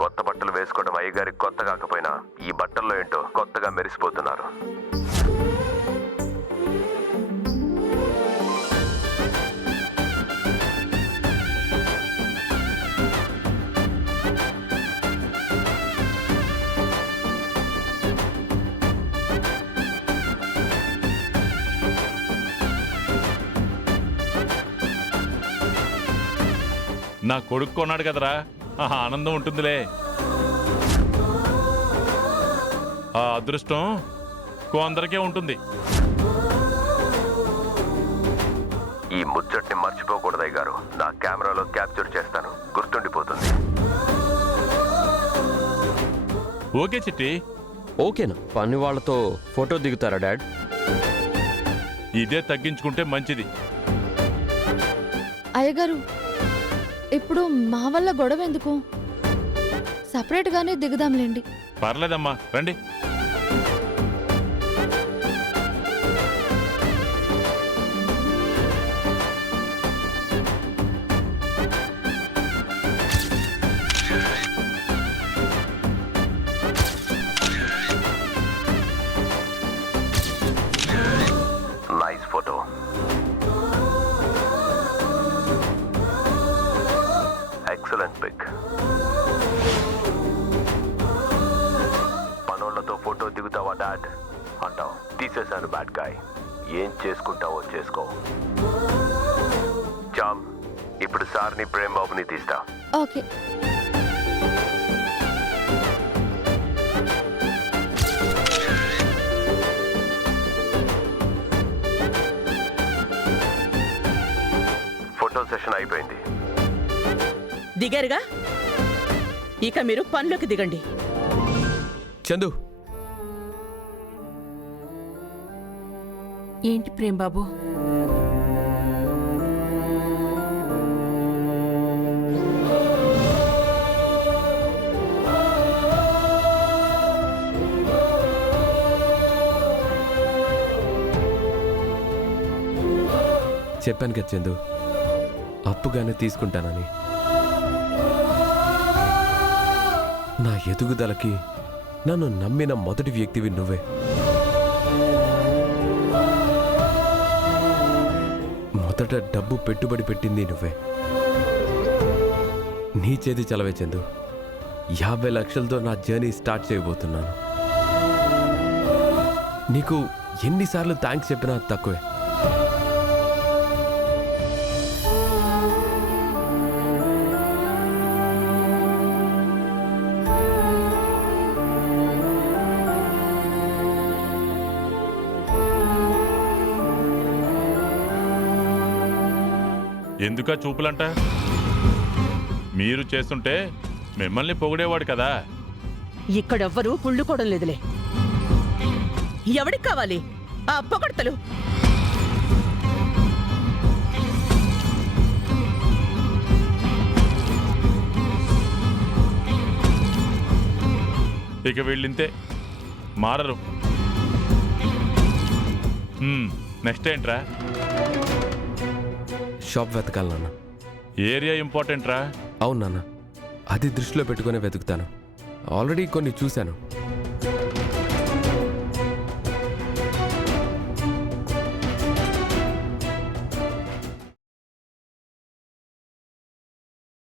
కొత్త బట్టలు వేసుకోవడం అయ్యగారికి కొత్త కాకపోయినా ఈ బట్టల్లో ఏంటో కొత్తగా మెరిసిపోతున్నారు. నా కొడుకు కొన్నాడు కదరా, ఆనందం ఉంటుందిలే. ఆ అదృష్టం కొందరికే ఉంటుంది. ఈ ముచ్చట్ని మర్చిపోకూడదు అయ్యగారు. నా కెమెరాలో క్యాప్చర్ చేస్తాను, గుర్తుండిపోతుంది. ఓకే చిట్టి. ఓకేనా? పని వాళ్ళతో ఫోటో దిగుతారా డాడ్? ఇదే తగ్గించుకుంటే మంచిది. అయ్యగారు, ఇప్పుడు మా వల్ల గొడవ ఎందుకు? సపరేట్గానే దిగుదాంలేండి. పర్లేదమ్మా, రండి. Nice photo. Excellent pick. పనోళ్లతో ఫోటో దిగుతావా డాడ్ అంటావు. తీసేశాను బ్యాడ్ గాయ్. ఏం చేసుకుంటావో చేసుకో. జామ్, ఇప్పుడు సార్ని ప్రేమ్ బాబుని తీస్తా. ఓకే. ఫోటో సెషన్ అయిపోయింది. దిగారుగా, ఇక మీరు పనిలోకి దిగండి. చందు, ఏంటి ప్రేమ్ బాబు? చెప్పాను కదా చందు, అప్పుగానే తీసుకుంటానని. నా ఎదుగుదలకి నన్ను నమ్మిన మొదటి వ్యక్తివి నువ్వే. మొదట డబ్బు పెట్టుబడి పెట్టింది నువ్వే. నీ చేతి చలవే చందు. 50 లక్షలతో నా జర్నీ స్టార్ట్ చేయబోతున్నాను. నీకు ఎన్నిసార్లు థ్యాంక్స్ చెప్పినా తక్కువే. ఎందుకా చూపులంట? మీరు చేస్తుంటే మిమ్మల్ని పొగిడేవాడు కదా. ఇక్కడెవ్వరూ పుళ్ళుకోవడం లేదులే. ఎవడికి కావాలి ఆ పొగడ్తలు? ఇక వీళ్ళింతే, మారరు. నెక్స్ట్ ఏంట్రా? షాప్ వెతకాలి నాన్న. ఏరియా ఇంపార్టెంట్ రా. అవును నాన్న, అది దృష్టిలో పెట్టుకునే వెతుకుతాను. ఆల్రెడీ కొన్ని చూశాను.